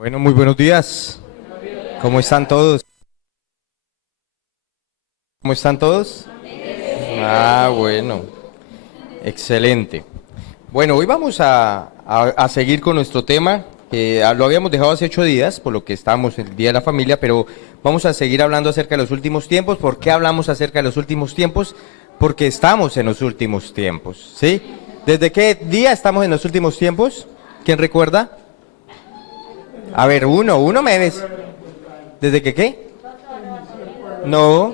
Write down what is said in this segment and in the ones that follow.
Bueno, muy buenos días. ¿Cómo están todos? ¿Cómo están todos? Bueno, excelente. Bueno, hoy vamos a seguir con nuestro tema. Lo habíamos dejado hace 8 días, por lo que estamos en el Día de la Familia, pero vamos a seguir hablando acerca de los últimos tiempos. ¿Por qué hablamos acerca de los últimos tiempos? Porque estamos en los últimos tiempos, ¿sí? ¿Desde qué día estamos en los últimos tiempos? ¿Quién recuerda? A ver, uno me ves. ¿Desde que qué? No.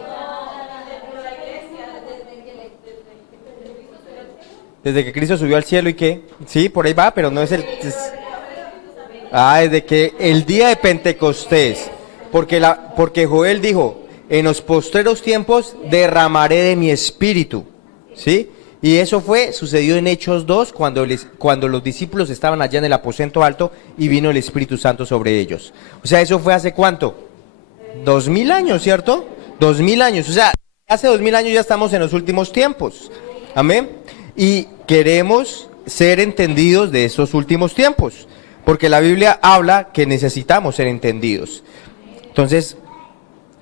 Desde que Cristo subió al cielo y qué. Sí, por ahí va, pero no es el... desde que el día de Pentecostés. Porque Joel dijo, en los postreros tiempos derramaré de mi espíritu. ¿Sí? Y eso sucedió en Hechos 2, cuando los discípulos estaban allá en el aposento alto y vino el Espíritu Santo sobre ellos. O sea, ¿eso fue hace cuánto? 2000 años, ¿cierto? 2000 años. O sea, hace 2000 años ya estamos en los últimos tiempos. Amén. Y queremos ser entendidos de esos últimos tiempos. Porque la Biblia habla que necesitamos ser entendidos. Entonces,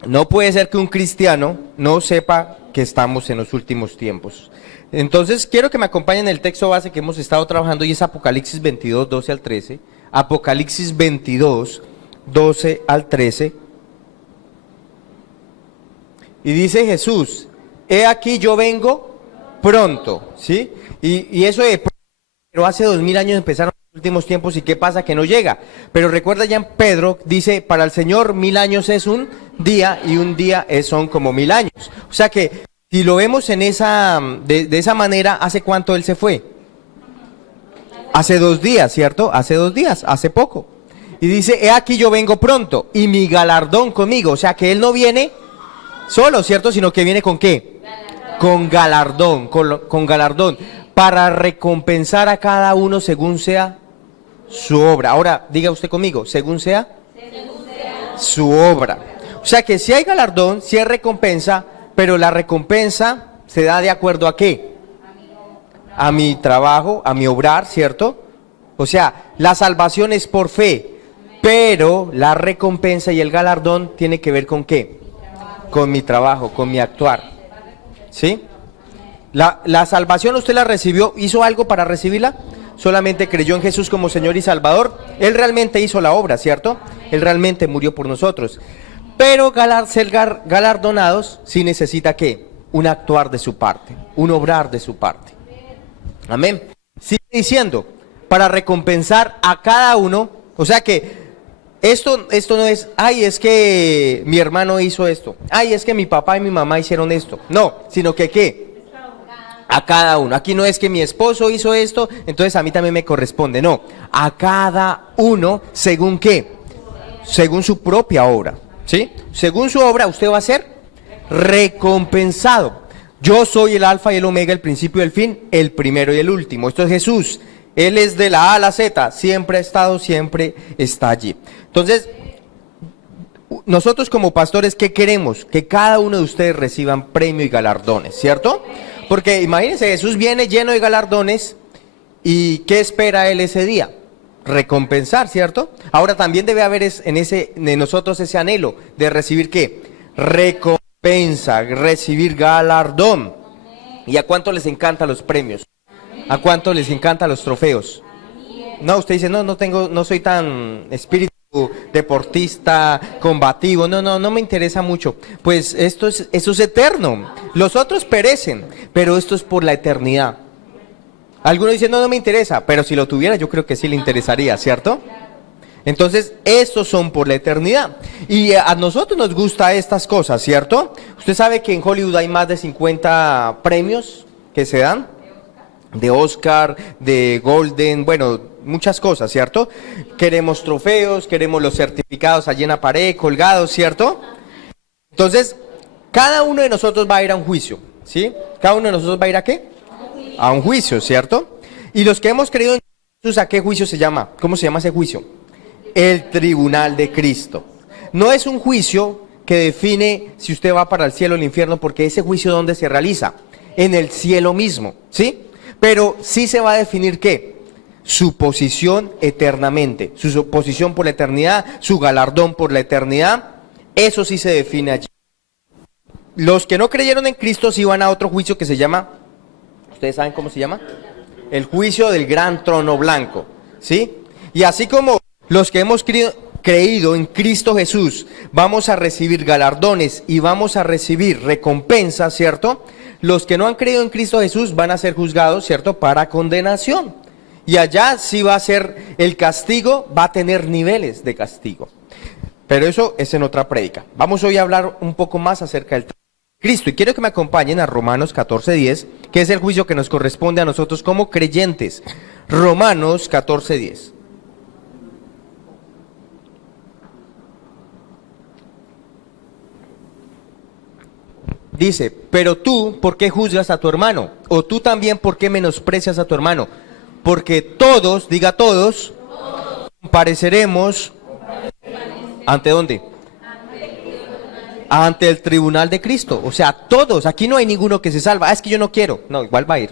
no puede ser que un cristiano no sepa que estamos en los últimos tiempos. Entonces, quiero que me acompañen en el texto base que hemos estado trabajando y es Apocalipsis 22, 12 al 13. Apocalipsis 22, 12 al 13. Y dice Jesús, he aquí yo vengo pronto, ¿sí? Y eso de pronto, pero hace 2000 años empezaron los últimos tiempos y ¿qué pasa? Que no llega. Pero recuerda ya en Pedro, dice, para el Señor 1000 años es un día y un día son como 1000 años. O sea que si lo vemos de esa manera, ¿hace cuánto Él se fue? Hace 2 días, ¿cierto? Hace 2 días, hace poco. Y dice, he aquí yo vengo pronto y mi galardón conmigo. O sea que Él no viene solo, ¿cierto? Sino que viene ¿con qué? Con galardón, con galardón. Para recompensar a cada uno según sea su obra. Ahora, diga usted conmigo, según sea su obra. O sea que si hay galardón, si hay recompensa, pero la recompensa se da de acuerdo a ¿qué? A mi trabajo, a mi obrar, ¿cierto? O sea, la salvación es por fe, pero la recompensa y el galardón tiene que ver ¿con qué? Con mi trabajo, con mi actuar, ¿sí? La salvación usted la recibió, ¿hizo algo para recibirla? Solamente creyó en Jesús como Señor y Salvador. Él realmente hizo la obra, ¿cierto? Él realmente murió por nosotros. Pero ser galardonados sí necesita ¿qué? Un actuar de su parte, un obrar de su parte. Amén. Sigue diciendo, para recompensar a cada uno, o sea que esto no es, ay, es que mi hermano hizo esto, ay, es que mi papá y mi mamá hicieron esto. No, sino que ¿qué? A cada uno. Aquí no es que mi esposo hizo esto, entonces a mí también me corresponde. No, a cada uno, ¿según qué? Según su propia obra. ¿Sí? Según su obra usted va a ser recompensado. Yo soy el alfa y el omega, el principio y el fin, el primero y el último. Esto es Jesús. Él es de la A a la Z, siempre ha estado, siempre está allí. Entonces, nosotros como pastores, ¿qué queremos? Que cada uno de ustedes reciban premio y galardones, ¿cierto? Porque imagínense, Jesús viene lleno de galardones y ¿qué espera Él ese día? Recompensar, ¿cierto? Ahora también debe haber en nosotros ese anhelo de recibir ¿qué? Recompensa, recibir galardón. ¿Y a cuánto les encantan los premios? ¿A cuánto les encantan los trofeos? No, usted dice, no soy tan espíritu deportista, combativo, no me interesa mucho. Pues esto es eterno. Los otros perecen, pero esto es por la eternidad. Algunos dicen, no me interesa, pero si lo tuviera yo creo que sí le interesaría, ¿cierto? Entonces, estos son por la eternidad. Y a nosotros nos gustan estas cosas, ¿cierto? Usted sabe que en Hollywood hay más de 50 premios que se dan. De Oscar, de Golden, bueno, muchas cosas, ¿cierto? Queremos trofeos, queremos los certificados allí en la pared, colgados, ¿cierto? Entonces, cada uno de nosotros va a ir a un juicio, ¿sí? Cada uno de nosotros va a ir ¿a qué? A un juicio, ¿cierto? Y los que hemos creído en Jesús, ¿a qué juicio se llama? ¿Cómo se llama ese juicio? El tribunal de Cristo. No es un juicio que define si usted va para el cielo o el infierno, porque ese juicio ¿dónde se realiza? En el cielo mismo, ¿sí? Pero sí se va a definir ¿qué? su posición eternamente, su posición por la eternidad, su galardón por la eternidad, eso sí se define allí. Los que no creyeron en Cristo sí van a otro juicio que se llama, ¿ustedes saben cómo se llama? El juicio del gran trono blanco, ¿sí? Y así como los que hemos creído en Cristo Jesús, vamos a recibir galardones y vamos a recibir recompensas, ¿cierto? Los que no han creído en Cristo Jesús van a ser juzgados, ¿cierto? Para condenación. Y allá sí va a ser el castigo, va a tener niveles de castigo. Pero eso es en otra prédica. Vamos hoy a hablar un poco más acerca del Cristo. Y quiero que me acompañen a Romanos 14:10, que es el juicio que nos corresponde a nosotros como creyentes. Romanos 14:10. Dice, pero tú, ¿por qué juzgas a tu hermano? O tú también, ¿por qué menosprecias a tu hermano? Porque todos, diga todos, compareceremos, ¿ante dónde? Ante el tribunal de Cristo. O sea, todos, aquí no hay ninguno que se salva. Es que yo no quiero. No, igual va a ir.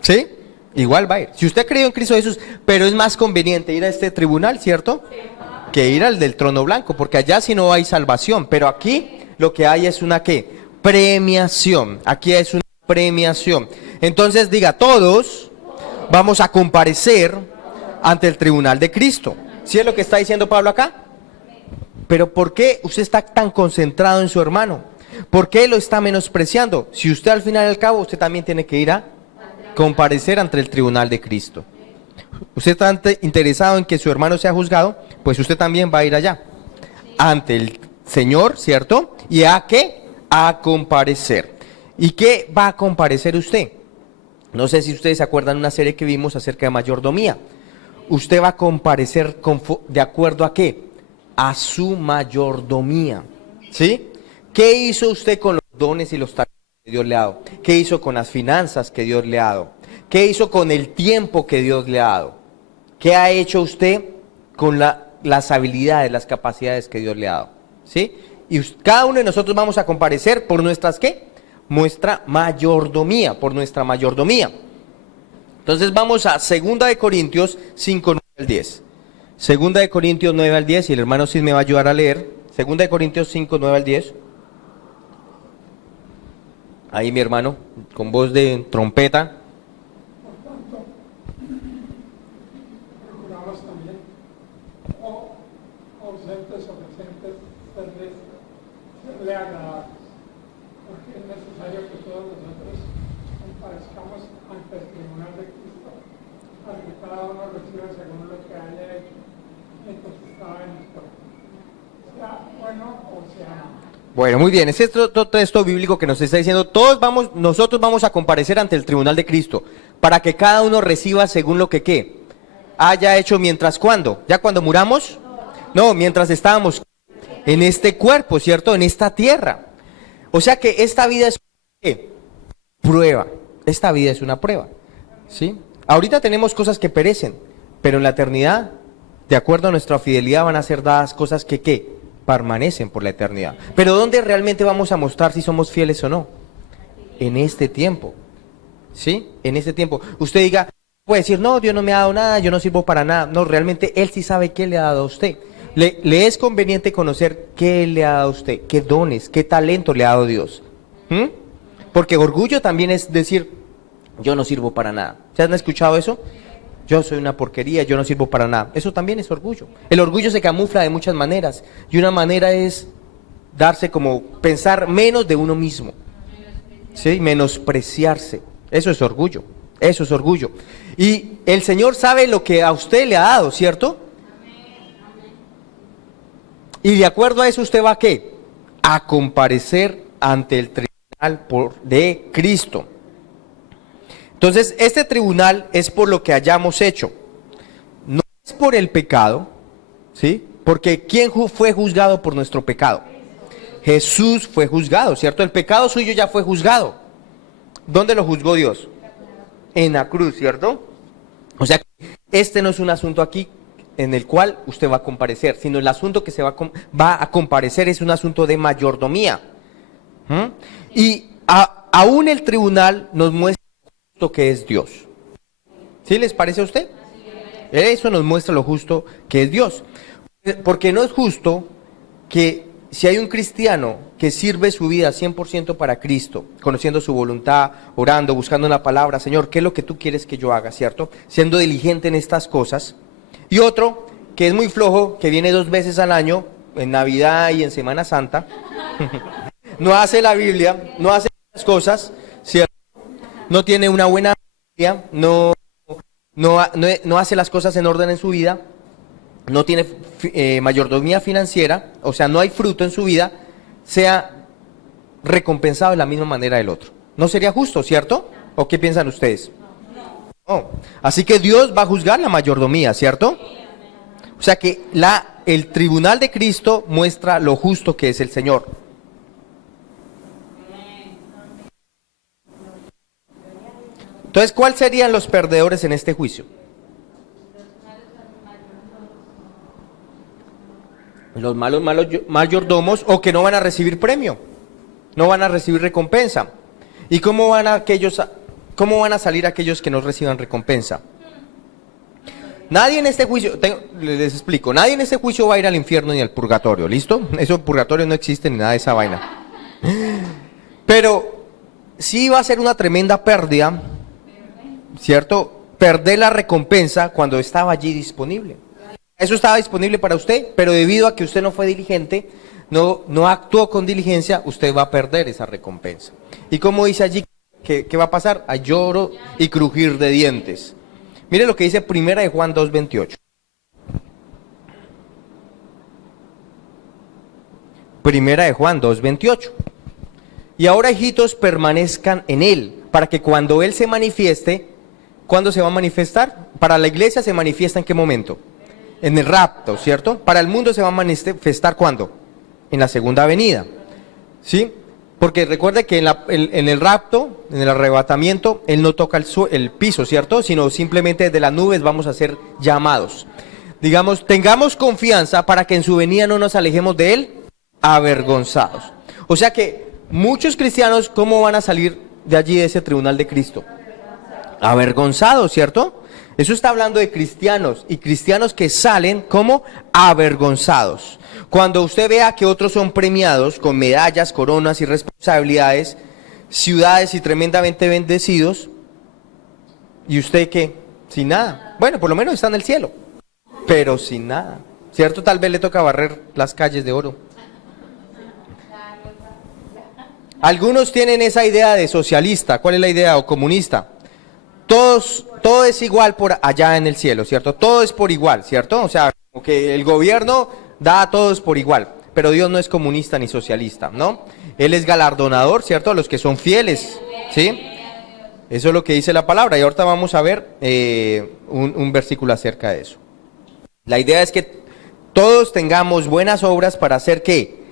¿Sí? Igual va a ir. Si usted ha creído en Cristo Jesús, pero es más conveniente ir a este tribunal, ¿cierto? Que ir al del trono blanco, porque allá sí no hay salvación. Pero aquí lo que hay es una ¿qué? Premiación. Aquí es una premiación. Entonces diga, todos vamos a comparecer ante el tribunal de Cristo. ¿Sí es lo que está diciendo Pablo acá? Pero ¿por qué usted está tan concentrado en su hermano? ¿Por qué lo está menospreciando? Si usted al final y al cabo, usted también tiene que ir a comparecer ante el tribunal de Cristo. Usted está interesado en que su hermano sea juzgado, pues usted también va a ir allá, ante el Señor, ¿cierto? ¿Y a qué? A comparecer. ¿Y qué va a comparecer usted? No sé si ustedes se acuerdan de una serie que vimos acerca de mayordomía. Usted va a comparecer ¿de acuerdo a qué? A su mayordomía, ¿sí? ¿Qué hizo usted con los dones y los talentos que Dios le ha dado? ¿Qué hizo con las finanzas que Dios le ha dado? ¿Qué hizo con el tiempo que Dios le ha dado? ¿Qué ha hecho usted con las habilidades, las capacidades que Dios le ha dado? ¿Sí? Y cada uno de nosotros vamos a comparecer por nuestras ¿qué? Nuestra mayordomía, por nuestra mayordomía. Entonces vamos a 2 de Corintios 5, 9 al 10. 2 de Corintios 9 al 10, y el hermano Cis me va a ayudar a leer. 2 de Corintios 5, 9 al 10. Ahí mi hermano, con voz de trompeta. Procuramos también, ausentes o presentes, serle agradables, porque es necesario que todos nosotros comparezcamos ante el tribunal de Cristo, para que cada uno reciba según lo que haya hecho mientras estaba en esto, sea bueno o sea malo. Bueno, muy bien, ese es otro texto bíblico que nos está diciendo, nosotros vamos a comparecer ante el tribunal de Cristo, para que cada uno reciba según lo que ¿qué? Haya hecho mientras ¿cuándo? ¿Ya cuando muramos? No, mientras estábamos en este cuerpo, ¿cierto? En esta tierra. O sea que esta vida es ¿qué? Prueba. Esta vida es una prueba, ¿sí? Ahorita tenemos cosas que perecen, pero en la eternidad, de acuerdo a nuestra fidelidad, van a ser dadas cosas que ¿qué? Permanecen por la eternidad. Pero ¿dónde realmente vamos a mostrar si somos fieles o no? En este tiempo, ¿sí? En este tiempo. Usted diga, puede decir, no, Dios no me ha dado nada, yo no sirvo para nada. No, realmente Él sí sabe qué le ha dado a usted. Le es conveniente conocer qué le ha dado a usted, qué dones, qué talento le ha dado Dios. Porque orgullo también es decir, yo no sirvo para nada. ¿Se han escuchado eso? Yo soy una porquería, yo no sirvo para nada. Eso también es orgullo. El orgullo se camufla de muchas maneras. Y una manera es darse como pensar menos de uno mismo. ¿Sí? Menospreciarse. Eso es orgullo. Eso es orgullo. Y el Señor sabe lo que a usted le ha dado, ¿cierto? Y de acuerdo a eso usted va a ¿qué? A comparecer ante el tribunal de Cristo. Entonces, este tribunal es por lo que hayamos hecho. No es por el pecado, ¿sí? Porque ¿quién fue juzgado por nuestro pecado? Jesús fue juzgado, ¿cierto? El pecado suyo ya fue juzgado. ¿Dónde lo juzgó Dios? En la cruz, ¿cierto? O sea, este no es un asunto aquí en el cual usted va a comparecer, sino el asunto que se va a comparecer es un asunto de mayordomía. Y aún el tribunal nos muestra lo que es Dios. ¿Sí les parece a usted? Eso nos muestra lo justo que es Dios. Porque no es justo que si hay un cristiano que sirve su vida 100% para Cristo, conociendo su voluntad, orando, buscando una palabra, Señor, ¿qué es lo que tú quieres que yo haga, cierto? Siendo diligente en estas cosas. Y otro que es muy flojo, que viene 2 veces al año, en Navidad y en Semana Santa, no hace la Biblia, no hace las cosas, ¿cierto? No tiene una buena Biblia, no hace las cosas en orden en su vida, no tiene mayordomía financiera, o sea, no hay fruto en su vida, sea recompensado de la misma manera del otro. ¿No sería justo, cierto? ¿O qué piensan ustedes? No. Así que Dios va a juzgar la mayordomía, ¿cierto? O sea que el tribunal de Cristo muestra lo justo que es el Señor. Entonces, ¿cuáles serían los perdedores en este juicio? Los malos mayordomos, o que no van a recibir premio, no van a recibir recompensa. ¿Y cómo van a salir aquellos que no reciban recompensa? Nadie en este juicio, les explico, nadie en este juicio va a ir al infierno ni al purgatorio, ¿listo? Eso, purgatorio no existe ni nada de esa vaina. Pero sí va a ser una tremenda pérdida, ¿cierto? Perder la recompensa cuando estaba allí disponible. Eso estaba disponible para usted, pero debido a que usted no fue diligente, no actuó con diligencia, usted va a perder esa recompensa. Y como dice allí, ¿qué va a pasar? A lloro y crujir de dientes. Mire lo que dice 1 Juan 2:28. 1 Juan 2:28. Y ahora, hijitos, permanezcan en Él, para que cuando Él se manifieste, ¿cuándo se va a manifestar? Para la iglesia se manifiesta ¿en qué momento? En el rapto, ¿cierto? Para el mundo se va a manifestar ¿cuándo? En la segunda venida, ¿sí? Porque recuerde que en el rapto, en el arrebatamiento, Él no toca el piso, ¿cierto? Sino simplemente desde las nubes vamos a ser llamados. Digamos, tengamos confianza para que en su venida no nos alejemos de Él avergonzados. O sea que muchos cristianos, ¿cómo van a salir de allí, de ese tribunal de Cristo? Avergonzados, ¿cierto? Eso está hablando de cristianos, y cristianos que salen como avergonzados. Cuando usted vea que otros son premiados con medallas, coronas y responsabilidades, ciudades y tremendamente bendecidos, ¿y usted qué? Sin nada. Bueno, por lo menos está en el cielo, pero sin nada, ¿cierto? Tal vez le toca barrer las calles de oro. Algunos tienen esa idea de socialista. ¿Cuál es la idea? O comunista. Todo es igual por allá en el cielo, ¿cierto? Todo es por igual, ¿cierto? O sea, como que el gobierno da a todos por igual, pero Dios no es comunista ni socialista, ¿no? Él es galardonador, ¿cierto? A los que son fieles, ¿sí? Eso es lo que dice la palabra, y ahorita vamos a ver un versículo acerca de eso. La idea es que todos tengamos buenas obras para hacer, ¿qué?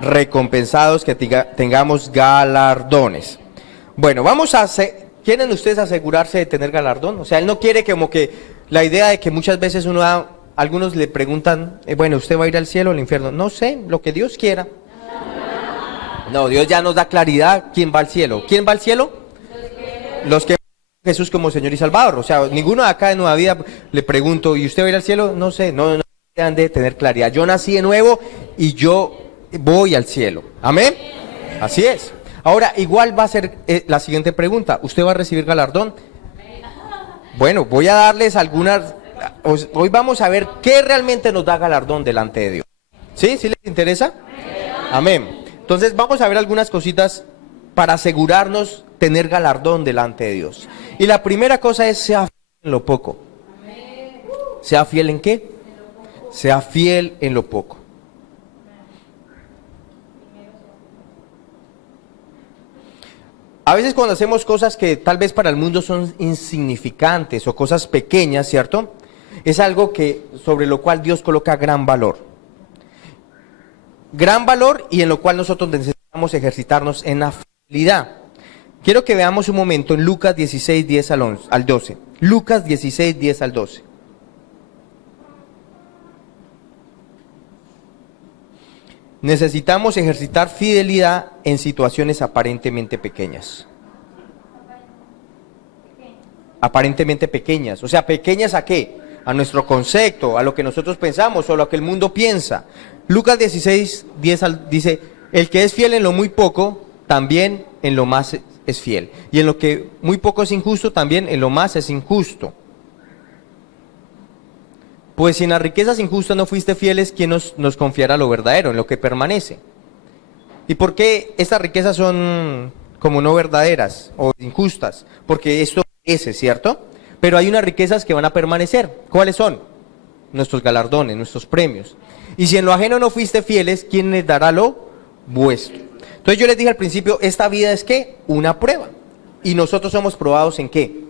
Recompensados, que tengamos galardones. Bueno, ¿quieren ustedes asegurarse de tener galardón? O sea, Él no quiere como que la idea de que muchas veces algunos le preguntan, bueno, ¿usted va a ir al cielo o al infierno? No sé, lo que Dios quiera. No, Dios ya nos da claridad quién va al cielo. ¿Quién va al cielo? Los que Jesús como Señor y Salvador. O sea, ninguno de acá de Nueva Vida le pregunto, ¿y usted va a ir al cielo? No sé, no han de tener claridad. Yo nací de nuevo y yo voy al cielo. Amén. Así es. Ahora, igual va a ser la siguiente pregunta. ¿Usted va a recibir galardón? Bueno, voy a darles algunas. Hoy vamos a ver qué realmente nos da galardón delante de Dios. ¿Sí? ¿Sí les interesa? Amén. Entonces vamos a ver algunas cositas para asegurarnos tener galardón delante de Dios. Y la primera cosa es: sea fiel en lo poco. ¿Sea fiel en qué? Sea fiel en lo poco. A veces cuando hacemos cosas que tal vez para el mundo son insignificantes o cosas pequeñas, ¿cierto? Es algo sobre lo cual Dios coloca gran valor. Gran valor, y en lo cual nosotros necesitamos ejercitarnos en la fidelidad. Quiero que veamos un momento en Lucas 16, 10 al 12. Lucas 16, 10 al 12. Necesitamos ejercitar fidelidad en situaciones aparentemente pequeñas. aparentemente pequeñas. O sea, ¿pequeñas a qué? A nuestro concepto, a lo que nosotros pensamos o a lo que el mundo piensa. Lucas 16:10 dice, el que es fiel en lo muy poco, también en lo más es fiel. Y en lo que muy poco es injusto, también en lo más es injusto. Pues si en las riquezas injustas no fuiste fieles, ¿quién nos confiará lo verdadero, en lo que permanece? ¿Y por qué estas riquezas son como no verdaderas o injustas? Porque esto es ¿cierto? Pero hay unas riquezas que van a permanecer. ¿Cuáles son? Nuestros galardones, nuestros premios. Y si en lo ajeno no fuiste fieles, ¿quién les dará lo vuestro? Entonces yo les dije al principio, esta vida es ¿qué? Una prueba. ¿Y nosotros somos probados en qué?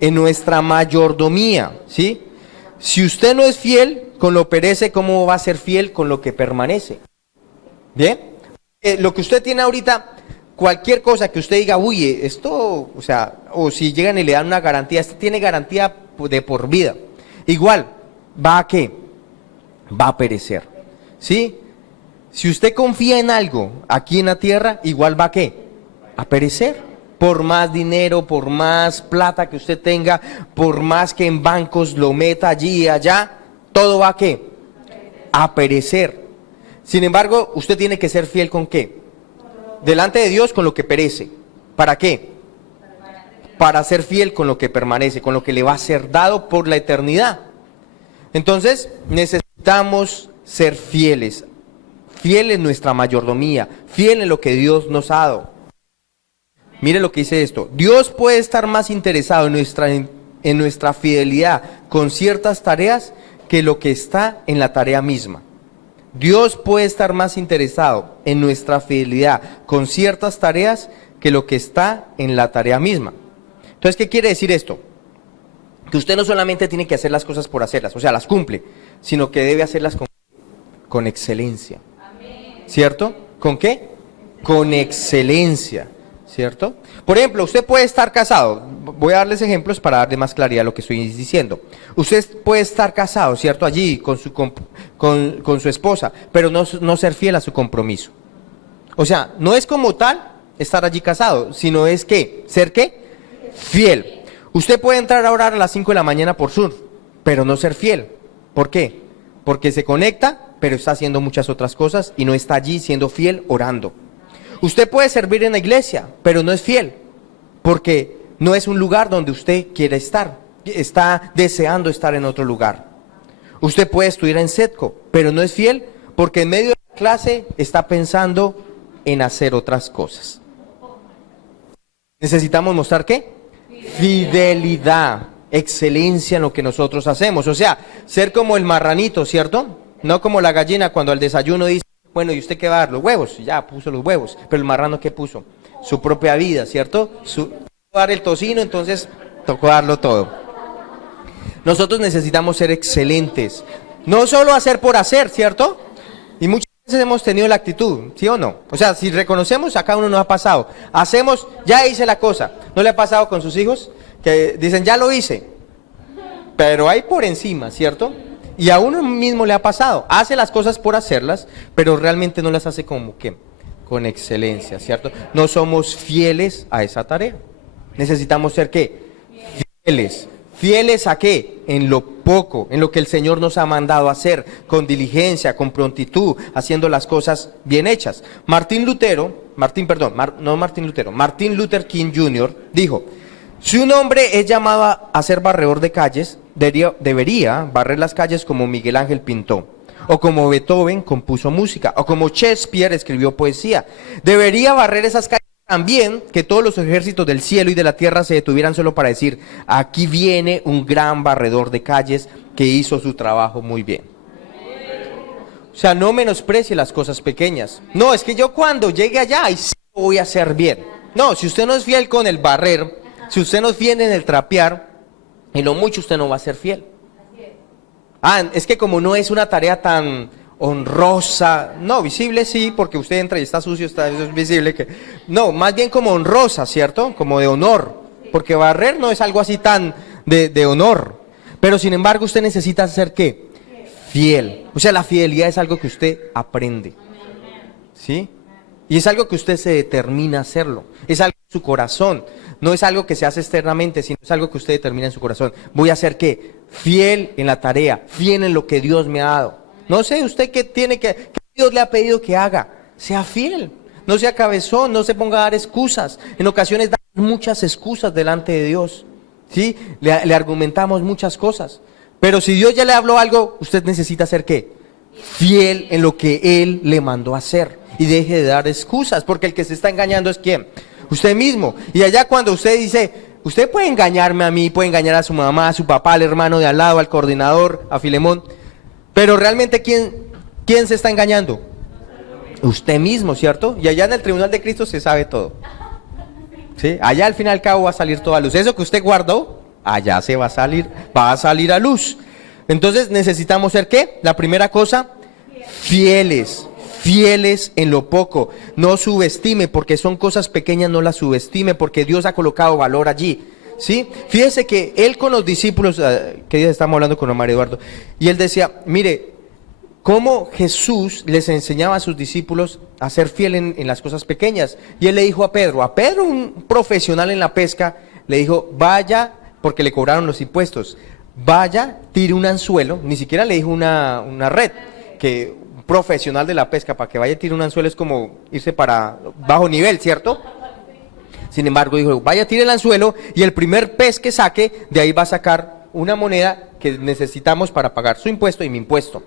En nuestra mayordomía, ¿sí? Si usted no es fiel con lo perece, ¿cómo va a ser fiel con lo que permanece? ¿Bien? Lo que usted tiene ahorita, cualquier cosa que usted diga, uy, esto, o sea, o si llegan y le dan una garantía, esto tiene garantía de por vida. Igual, ¿va a qué? Va a perecer, ¿sí? Si usted confía en algo aquí en la tierra, igual va a qué? A perecer. Por más dinero, por más plata que usted tenga, por más que en bancos lo meta allí y allá, todo va a qué? A perecer. Sin embargo, usted tiene que ser fiel ¿con qué? Delante de Dios con lo que perece. ¿Para qué? Para ser fiel con lo que permanece, con lo que le va a ser dado por la eternidad. Entonces, necesitamos ser fieles. Fiel en nuestra mayordomía, fiel en lo que Dios nos ha dado. Mire lo que dice esto. Dios puede estar más interesado en nuestra fidelidad con ciertas tareas que lo que está en la tarea misma. Dios puede estar más interesado en nuestra fidelidad con ciertas tareas que lo que está en la tarea misma. Entonces, ¿qué quiere decir esto? Que usted no solamente tiene que hacer las cosas por hacerlas, o sea, las cumple, sino que debe hacerlas con excelencia. ¿Cierto? ¿Con qué? Con excelencia. ¿Cierto? Por ejemplo, usted puede estar casado, voy a darles ejemplos para darle más claridad a lo que estoy diciendo. Usted puede estar casado, ¿cierto? Allí con su esposa, pero no ser fiel a su compromiso. O sea, no es como tal estar allí casado, sino es que, ¿ser qué? Fiel. Usted puede entrar a orar a las 5 de la mañana por Zoom, pero no ser fiel. ¿Por qué? Porque se conecta, pero está haciendo muchas otras cosas y no está allí siendo fiel orando. Usted puede servir en la iglesia, pero no es fiel, porque no es un lugar donde usted quiere estar, está deseando estar en otro lugar. Usted puede estudiar en SETCO, pero no es fiel, porque en medio de la clase está pensando en hacer otras cosas. Necesitamos mostrar ¿qué? Fidelidad, excelencia en lo que nosotros hacemos, o sea, ser como el marranito, ¿cierto? No como la gallina cuando al desayuno dice, bueno, ¿y usted qué va a dar? Los huevos, ya puso los huevos, pero el marrano ¿qué puso? Su propia vida, ¿cierto? Dar el tocino, entonces tocó darlo todo. Nosotros necesitamos ser excelentes, no solo hacer por hacer, ¿cierto? Y muchas veces hemos tenido la actitud, ¿sí o no? O sea, si reconocemos, a cada uno nos ha pasado, hacemos, ya hice la cosa, ¿no le ha pasado con sus hijos? Que dicen, ya lo hice, pero hay por encima, ¿cierto? Y a uno mismo le ha pasado, hace las cosas por hacerlas, pero realmente no las hace como que con excelencia, ¿cierto? No somos fieles a esa tarea. Necesitamos ser ¿qué? Fieles. ¿Fieles a qué? En lo poco, en lo que el Señor nos ha mandado a hacer, con diligencia, con prontitud, haciendo las cosas bien hechas. Martin Luther King Jr. dijo, si un hombre es llamado a ser barredor de calles, debería barrer las calles como Miguel Ángel pintó, o como Beethoven compuso música, o como Shakespeare escribió poesía. Debería barrer esas calles también, que todos los ejércitos del cielo y de la tierra se detuvieran solo para decir, aquí viene un gran barredor de calles que hizo su trabajo muy bien. O sea, no menosprecie las cosas pequeñas. No, es que yo cuando llegue allá, ahí sí lo voy a hacer bien. No, si usted no es fiel con el barrer, si usted no es fiel en el trapear, en lo mucho usted no va a ser fiel. Es que como no es una tarea tan honrosa, no, visible sí, porque usted entra y está sucio, eso es visible que, no, más bien como honrosa, ¿cierto? Como de honor, porque barrer no es algo así tan de honor, pero sin embargo usted necesita ser ¿qué? Fiel. O sea, la fidelidad es algo que usted aprende, ¿sí? Y es algo que usted se determina a hacerlo, es algo que su corazón. No es algo que se hace externamente, sino es algo que usted determina en su corazón. Voy a ser ¿qué? Fiel en la tarea, fiel en lo que Dios me ha dado. No sé usted qué tiene que Dios le ha pedido que haga. Sea fiel, no sea cabezón, no se ponga a dar excusas. En ocasiones damos muchas excusas delante de Dios, ¿sí? Le argumentamos muchas cosas. Pero si Dios ya le habló algo, usted necesita ser ¿qué? Fiel en lo que Él le mandó a hacer. Y deje de dar excusas, porque el que se está engañando es ¿quién? Usted mismo. Y allá cuando usted dice, usted puede engañarme a mí, puede engañar a su mamá, a su papá, al hermano de al lado, al coordinador, a Filemón. Pero realmente ¿quién se está engañando? Usted mismo, ¿cierto? Y allá en el tribunal de Cristo se sabe todo. ¿Sí? Allá al fin y al cabo va a salir toda luz. Eso que usted guardó, allá va a salir a luz. Entonces necesitamos ser ¿qué? La primera cosa, fieles en lo poco. No subestime, porque son cosas pequeñas, no las subestime, porque Dios ha colocado valor allí. ¿Sí? Fíjese que Él con los discípulos, que día estamos hablando con Omar Eduardo, y Él decía, mire, cómo Jesús les enseñaba a sus discípulos a ser fiel en las cosas pequeñas. Y Él le dijo a Pedro, un profesional en la pesca, le dijo, vaya, porque le cobraron los impuestos, vaya, tire un anzuelo, ni siquiera le dijo una red, que un profesional de la pesca, para que vaya a tirar un anzuelo es como irse para bajo nivel, ¿cierto? Sin embargo, dijo, vaya, tire el anzuelo y el primer pez que saque, de ahí va a sacar una moneda que necesitamos para pagar su impuesto y mi impuesto.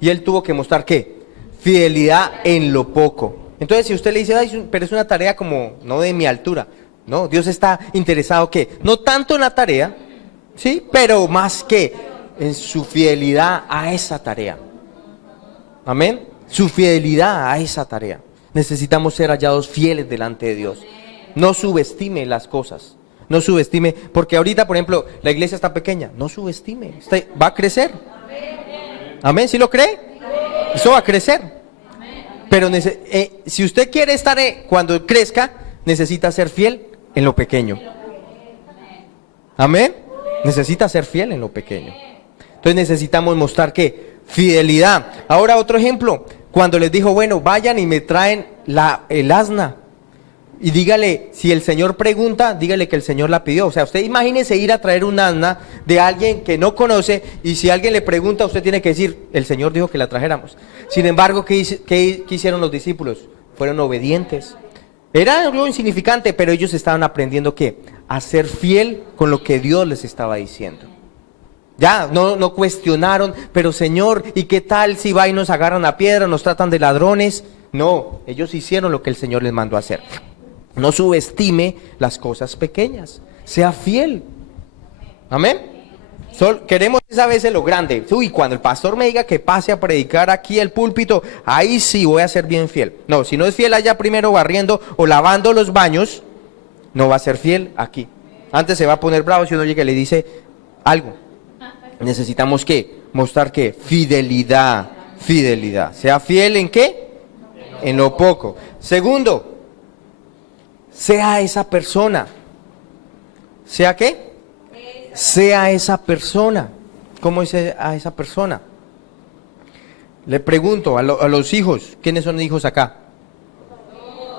Y él tuvo que mostrar ¿qué? Fidelidad en lo poco. Entonces, si usted le dice, ay, pero es una tarea como no de mi altura, no, Dios está interesado ¿qué? No tanto en la tarea, sí, pero más que en su fidelidad a esa tarea. Amén. Su fidelidad a esa tarea. Necesitamos ser hallados fieles delante de Dios. No subestime las cosas. No subestime, porque ahorita, por ejemplo, la iglesia está pequeña. No subestime. Va a crecer. Amén. ¿Sí lo cree? Eso va a crecer. Pero si usted quiere estar cuando crezca, necesita ser fiel en lo pequeño. Amén. Necesita ser fiel en lo pequeño. Entonces necesitamos mostrar ¿qué? Fidelidad. Ahora otro ejemplo, cuando les dijo, bueno, vayan y me traen el asna. Y dígale, si el Señor pregunta, dígale que el Señor la pidió. O sea, usted imagínese ir a traer un asna de alguien que no conoce, y si alguien le pregunta, usted tiene que decir, el Señor dijo que la trajéramos. Sin embargo, ¿qué hicieron los discípulos? Fueron obedientes. Era algo insignificante, pero ellos estaban aprendiendo ¿qué? A ser fiel con lo que Dios les estaba diciendo. Ya, no cuestionaron, pero Señor, ¿y qué tal si va y nos agarran a piedra, nos tratan de ladrones? No, ellos hicieron lo que el Señor les mandó a hacer. No subestime las cosas pequeñas, sea fiel. Amén. Queremos a veces lo grande. Uy, cuando el pastor me diga que pase a predicar aquí el púlpito, ahí sí voy a ser bien fiel. No, si no es fiel allá primero barriendo o lavando los baños, no va a ser fiel aquí. Antes se va a poner bravo si uno llega y le dice algo. Necesitamos ¿qué? Mostrar ¿qué? Fidelidad. Sea fiel ¿en qué? En lo poco. Segundo, sea esa persona. ¿Sea qué? Sea esa persona. ¿Cómo es a esa persona? Le pregunto a los hijos, ¿quiénes son hijos acá?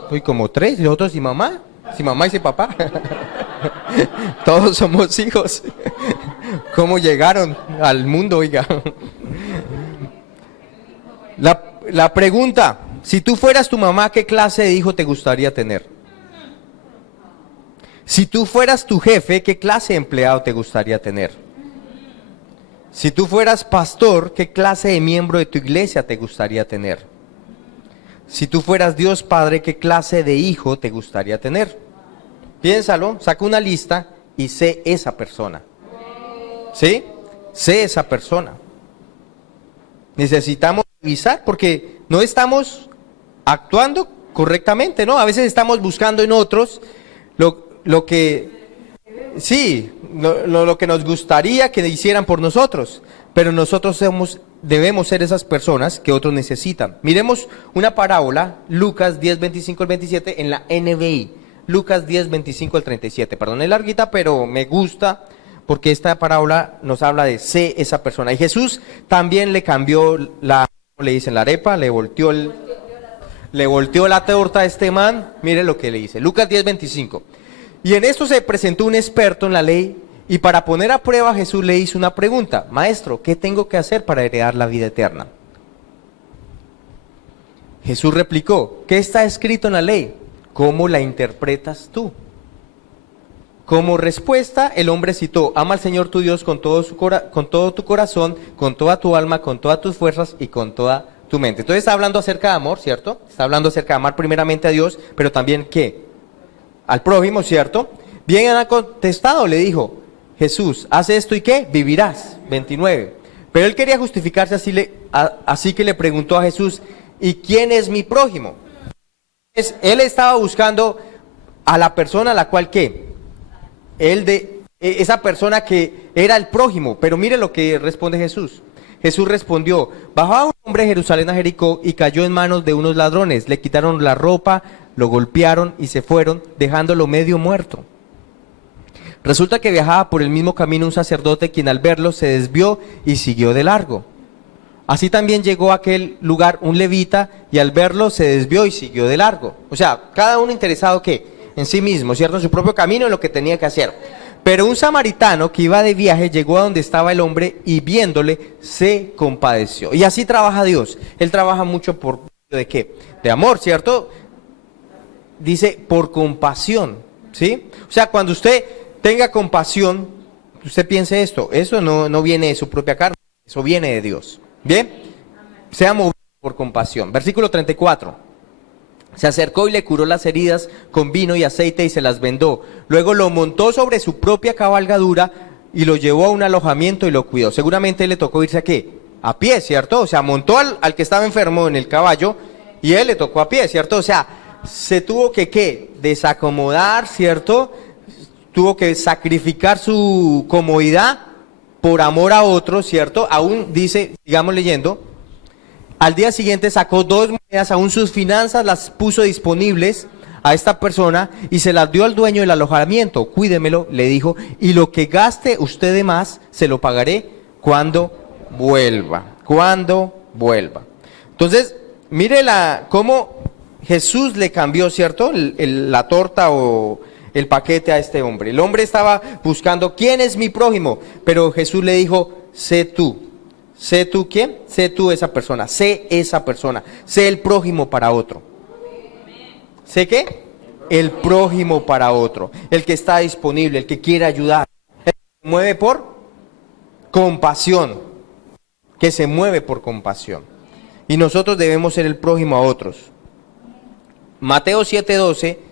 Uy, como 3, los otros y mamá. Si mamá y si papá. Todos somos hijos. ¿Cómo llegaron al mundo, oiga? La pregunta, si tú fueras tu mamá, ¿qué clase de hijo te gustaría tener? Si tú fueras tu jefe, ¿qué clase de empleado te gustaría tener? Si tú fueras pastor, ¿qué clase de miembro de tu iglesia te gustaría tener? Si tú fueras Dios Padre, ¿qué clase de hijo te gustaría tener? Piénsalo, saca una lista y sé esa persona. ¿Sí? Sé esa persona. Necesitamos revisar porque no estamos actuando correctamente, ¿no? A veces estamos buscando en otros lo que nos gustaría que hicieran por nosotros, pero nosotros debemos ser esas personas que otros necesitan. Miremos una parábola, Lucas 10, 25 al 27 en la NBI. Lucas 10, 25 al 37. Perdón, es larguita, pero me gusta porque esta parábola nos habla de sé esa persona. Y Jesús también le cambió le dicen la arepa, le volteó Le volteó la torta a este man, mire lo que le dice. Lucas 10:25. Y en esto se presentó un experto en la ley y para poner a prueba a Jesús le hizo una pregunta. Maestro, ¿qué tengo que hacer para heredar la vida eterna? Jesús replicó, ¿qué está escrito en la ley? ¿Cómo la interpretas tú? Como respuesta, el hombre citó, ama al Señor tu Dios con todo tu corazón, con toda tu alma, con todas tus fuerzas y con toda tu mente. Entonces está hablando acerca de amor, ¿cierto? Está hablando acerca de amar primeramente a Dios, pero también ¿qué? Al prójimo, ¿cierto? Bien han contestado, le dijo Jesús, haz esto y ¿qué? Vivirás. 29. Pero él quería justificarse, así que le preguntó a Jesús, ¿y quién es mi prójimo? Él estaba buscando a la persona a la cual ¿qué? Esa persona que era el prójimo, pero mire lo que responde Jesús. Jesús respondió, bajaba un hombre de Jerusalén a Jericó y cayó en manos de unos ladrones, le quitaron la ropa, lo golpearon y se fueron, dejándolo medio muerto. Resulta que viajaba por el mismo camino un sacerdote, quien al verlo se desvió y siguió de largo. Así también llegó a aquel lugar un levita y al verlo se desvió y siguió de largo. O sea, cada uno interesado ¿qué? En sí mismo, ¿cierto? En su propio camino, en lo que tenía que hacer. Pero un samaritano que iba de viaje llegó a donde estaba el hombre y viéndole se compadeció. Y así trabaja Dios. Él trabaja mucho por ¿de qué? De amor, ¿cierto? Dice por compasión, ¿sí? O sea, cuando usted tenga compasión, usted piense esto, eso no viene de su propia carne, eso viene de Dios. ¿Bien? Sea movido por compasión. Versículo 34. Se acercó y le curó las heridas con vino y aceite y se las vendó. Luego lo montó sobre su propia cabalgadura y lo llevó a un alojamiento y lo cuidó. Seguramente le tocó irse ¿a qué? A pie, ¿cierto? O sea, montó al que estaba enfermo en el caballo y él le tocó a pie, ¿cierto? O sea, se tuvo que ¿qué? Desacomodar, ¿cierto? Tuvo que sacrificar su comodidad por amor a otros, ¿cierto? Aún dice, sigamos leyendo. Al día siguiente sacó 2 monedas, aún sus finanzas las puso disponibles a esta persona y se las dio al dueño del alojamiento. Cuídemelo, le dijo, y lo que gaste usted de más se lo pagaré cuando vuelva. Cuando vuelva. Entonces, mire cómo Jesús le cambió, ¿cierto? La torta o el paquete a este hombre. El hombre estaba buscando, ¿quién es mi prójimo? Pero Jesús le dijo, sé tú. ¿Sé tú quién? Sé tú esa persona, sé esa persona, sé el prójimo para otro. ¿Sé qué? El prójimo para otro, el que está disponible, el que quiere ayudar, el que se mueve por compasión, que se mueve por compasión. Y nosotros debemos ser el prójimo a otros. Mateo 7:12.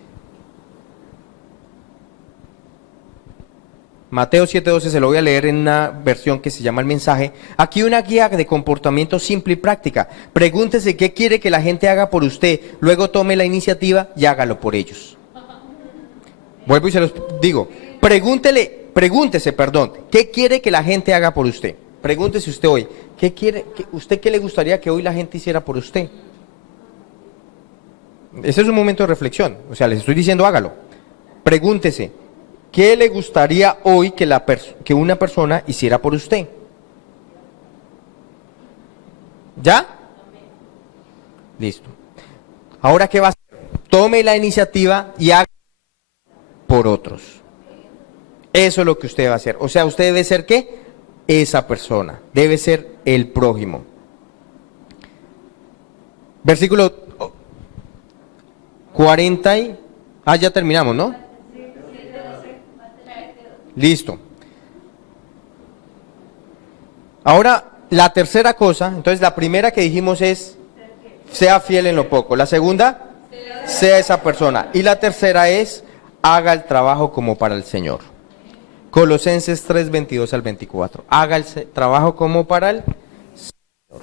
Mateo 7:12 se lo voy a leer en una versión que se llama El Mensaje. Aquí una guía de comportamiento simple y práctica. Pregúntese qué quiere que la gente haga por usted, luego tome la iniciativa y hágalo por ellos. Vuelvo y se los digo. Pregúntese, ¿qué quiere que la gente haga por usted? Pregúntese usted hoy, ¿qué le gustaría que hoy la gente hiciera por usted? Ese es un momento de reflexión, o sea, les estoy diciendo hágalo. Pregúntese. ¿Qué le gustaría hoy que una persona hiciera por usted? ¿Ya? Listo. Ahora, ¿qué va a hacer? Tome la iniciativa y haga por otros. Eso es lo que usted va a hacer. O sea, usted debe ser ¿qué? Esa persona. Debe ser el prójimo. Versículo 40 ya terminamos, ¿no? Listo. Ahora, la tercera cosa, entonces la primera que dijimos es, sea fiel en lo poco. La segunda, sea esa persona. Y la tercera es, haga el trabajo como para el Señor. Colosenses 3:22 al 24. Haga el trabajo como para el Señor.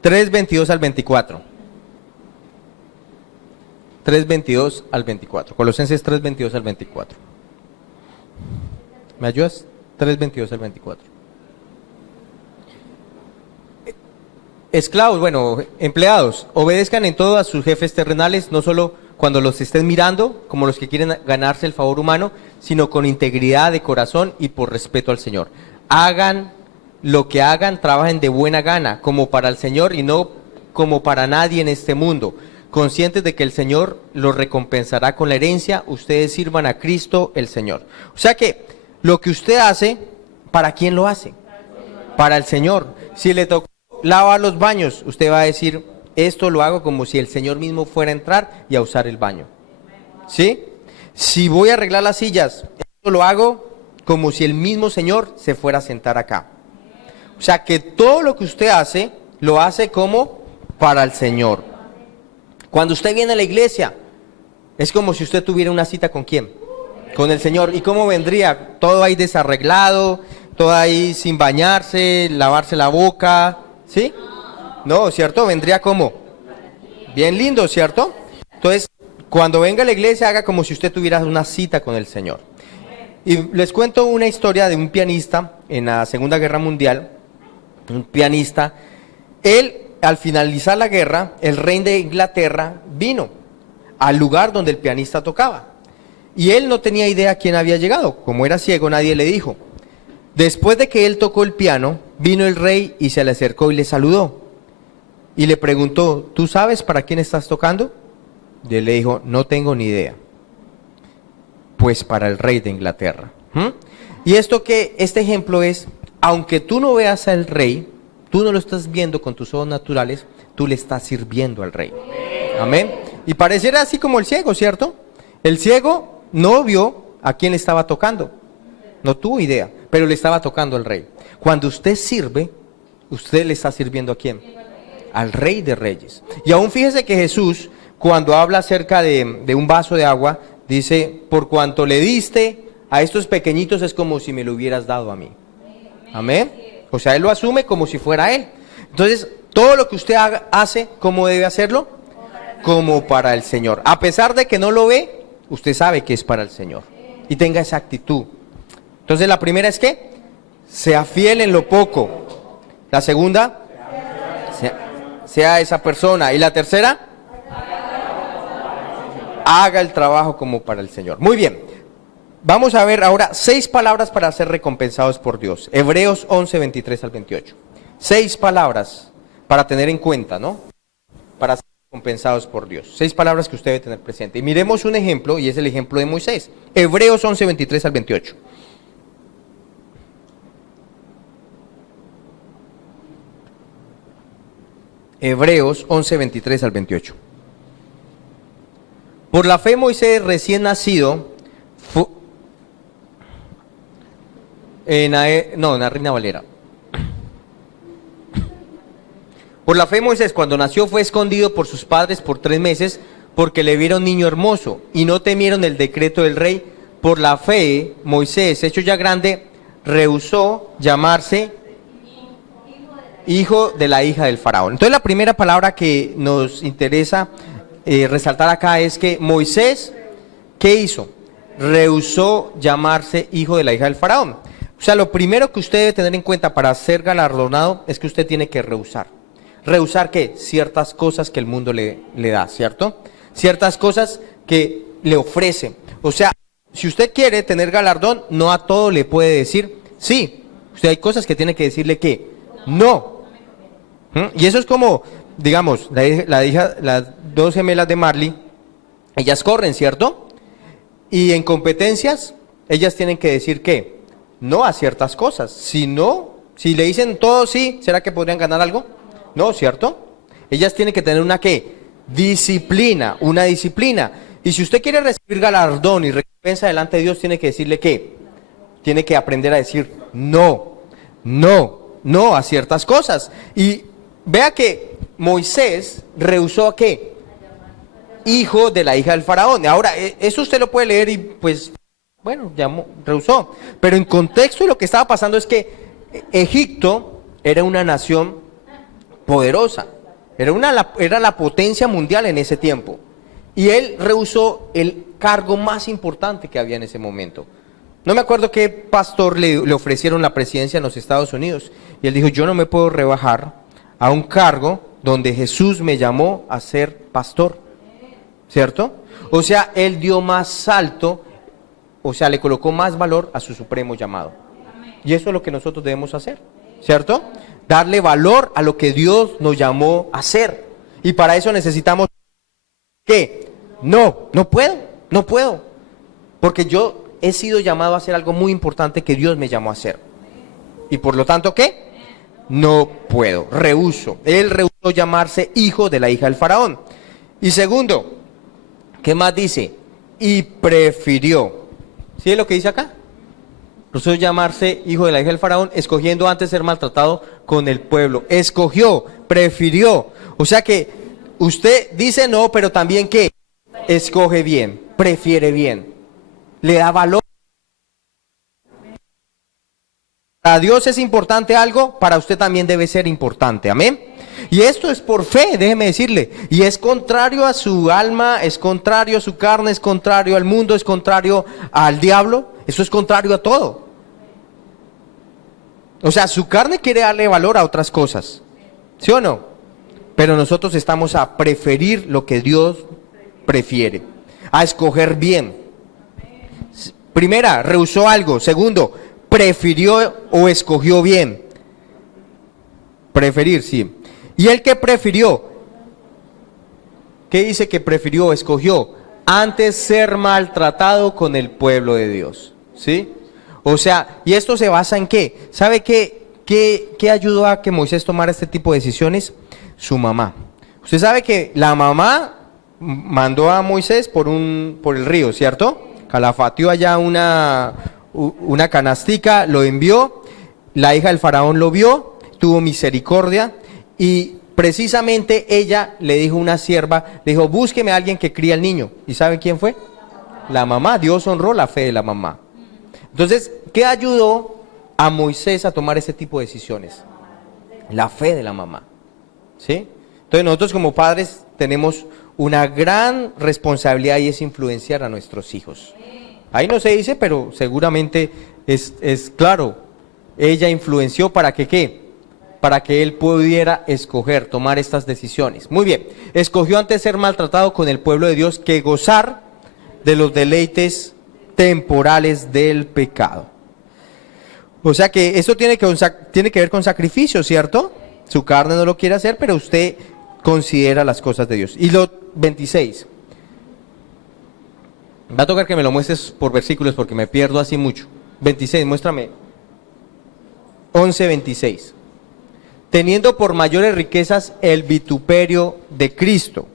¿3:22 al 24? 3:22 al 24. Colosenses 3:22 al 24. ¿Me ayudas? 3:22 al 24. Esclavos, bueno, empleados, obedezcan en todo a sus jefes terrenales, no solo cuando los estén mirando, como los que quieren ganarse el favor humano, sino con integridad de corazón y por respeto al Señor. hagan lo que hagan, trabajen de buena gana, como para el Señor y no como para nadie en este mundo. Conscientes de que el Señor los recompensará con la herencia, ustedes sirvan a Cristo el Señor. O sea que lo que usted hace, ¿para quién lo hace? Para el Señor. Si le tocó lavar los baños, usted va a decir, esto lo hago como si el Señor mismo fuera a entrar y a usar el baño. ¿Sí? Si voy a arreglar las sillas, esto lo hago como si el mismo Señor se fuera a sentar acá. O sea que todo lo que usted hace, lo hace como para el Señor. Cuando usted viene a la iglesia, es como si usted tuviera una cita ¿con quién? Con el Señor. ¿Y cómo vendría? Todo ahí desarreglado, todo ahí sin bañarse, lavarse la boca, ¿sí? No, ¿cierto? Vendría como bien lindo, ¿cierto? Entonces, cuando venga a la iglesia, haga como si usted tuviera una cita con el Señor. Y les cuento una historia de un pianista en la Segunda Guerra Mundial. Un pianista, él al finalizar la guerra, el rey de Inglaterra vino al lugar donde el pianista tocaba. Y él no tenía idea quién había llegado, como era ciego nadie le dijo. Después de que él tocó el piano, vino el rey y se le acercó y le saludó. Y le preguntó, ¿tú sabes para quién estás tocando? Y él le dijo, no tengo ni idea. Pues para el rey de Inglaterra. Y este ejemplo es, aunque tú no veas al rey, tú no lo estás viendo con tus ojos naturales, tú le estás sirviendo al rey. Amén. Y pareciera así como el ciego, ¿cierto? El ciego no vio a quién le estaba tocando, no tuvo idea, pero le estaba tocando al rey. Cuando usted sirve, usted le está sirviendo ¿a quién? Al Rey de Reyes. Y aún fíjese que Jesús, cuando habla acerca de un vaso de agua, dice, por cuanto le diste a estos pequeñitos es como si me lo hubieras dado a mí. Amén. O sea, él lo asume como si fuera él. Entonces, todo lo que usted hace, ¿cómo debe hacerlo? Como para el Señor. A pesar de que no lo ve, usted sabe que es para el Señor. Y tenga esa actitud. Entonces, la primera es que sea fiel en lo poco. La segunda, sea esa persona. Y la tercera, haga el trabajo como para el Señor. Muy bien. Vamos a ver ahora 6 palabras para ser recompensados por Dios. Hebreos 11, 23 al 28. 6 palabras para tener en cuenta, ¿no? Para ser recompensados por Dios. 6 palabras que usted debe tener presente. Y miremos un ejemplo, y es el ejemplo de Moisés. Hebreos 11, 23 al 28. Hebreos 11, 23 al 28. Por la fe Moisés recién nacido, en la Reina Valera. Por la fe Moisés cuando nació fue escondido por sus padres por 3 meses porque le vieron niño hermoso y no temieron el decreto del rey. Por la fe Moisés, hecho ya grande, rehusó llamarse hijo de la hija del faraón. Entonces la primera palabra que nos interesa resaltar acá es que Moisés, ¿qué hizo? Rehusó llamarse hijo de la hija del faraón. O sea, lo primero que usted debe tener en cuenta para ser galardonado es que usted tiene que rehusar. ¿Rehusar qué? Ciertas cosas que el mundo le da, ¿cierto? Ciertas cosas que le ofrece. O sea, si usted quiere tener galardón, no a todo le puede decir sí. Usted hay cosas que tiene que decirle que no. Y eso es como, digamos, las 2 gemelas de Marley, ellas corren, ¿cierto? Y en competencias, ellas tienen que decir que no a ciertas cosas. Si no, si le dicen todo sí, ¿será que podrían ganar algo? No, ¿cierto? Ellas tienen que tener una ¿qué? Disciplina, una disciplina. Y si usted quiere recibir galardón y recompensa delante de Dios, tiene que decirle ¿qué? Tiene que aprender a decir no, no, no a ciertas cosas. Y vea que Moisés rehusó ¿a qué? Hijo de la hija del faraón. Ahora, eso usted lo puede leer y pues, bueno, rehusó. Pero en contexto lo que estaba pasando es que Egipto era una nación poderosa. Era la potencia mundial en ese tiempo. Y él rehusó el cargo más importante que había en ese momento. No me acuerdo qué pastor le ofrecieron la presidencia en los Estados Unidos. Y él dijo, yo no me puedo rebajar a un cargo donde Jesús me llamó a ser pastor. ¿Cierto? O sea, él dio más alto, o sea, le colocó más valor a su supremo llamado. Y eso es lo que nosotros debemos hacer, ¿cierto? Darle valor a lo que Dios nos llamó a hacer. Y para eso necesitamos, ¿qué? No puedo. Porque yo he sido llamado a hacer algo muy importante que Dios me llamó a hacer. Y por lo tanto, ¿qué? No puedo, rehúso. Él rehusó llamarse hijo de la hija del faraón. Y segundo, ¿qué más dice? Y prefirió. ¿Sí es lo que dice acá? Rehusó llamarse hijo de la hija del faraón, escogiendo antes ser maltratado con el pueblo. Escogió, prefirió. O sea que usted dice no, pero también ¿qué? Escoge bien, prefiere bien. Le da valor. Para Dios es importante algo, para usted también debe ser importante, amén. Y esto es por fe, déjeme decirle, y es contrario a su alma, es contrario a su carne, es contrario al mundo, es contrario al diablo, eso es contrario a todo. O sea, su carne quiere darle valor a otras cosas, ¿sí o no? Pero nosotros estamos a preferir lo que Dios prefiere, a escoger bien. Primera, rehusó algo. Segundo, prefirió o escogió bien. Preferir, sí. ¿Y el que prefirió? ¿Qué dice que prefirió o escogió? Antes ser maltratado con el pueblo de Dios. ¿Sí? O sea, ¿y esto se basa en qué? ¿Sabe qué ayudó a que Moisés tomara este tipo de decisiones? Su mamá. Usted sabe que la mamá mandó a Moisés por el río, ¿cierto? Calafateó allá una canastica, lo envió, la hija del faraón lo vio, tuvo misericordia y precisamente ella le dijo a una sierva, le dijo, búsqueme a alguien que cría al niño. ¿Y sabe quién fue? La mamá. Dios honró la fe de la mamá. Entonces, ¿qué ayudó a Moisés a tomar ese tipo de decisiones? La fe de la mamá. ¿Sí? Entonces nosotros como padres tenemos una gran responsabilidad y es influenciar a nuestros hijos. Ahí no se dice, pero seguramente es claro. Ella influenció para que ¿qué? Para que él pudiera escoger, tomar estas decisiones. Muy bien, escogió antes ser maltratado con el pueblo de Dios que gozar de los deleites temporales del pecado. O sea que eso tiene que ver con sacrificio, ¿cierto? Su carne no lo quiere hacer, pero usted considera las cosas de Dios. Y lo 26. Va a tocar que me lo muestres por versículos porque me pierdo así mucho. 26, muéstrame. 11:26. Teniendo por mayores riquezas el vituperio de Cristo.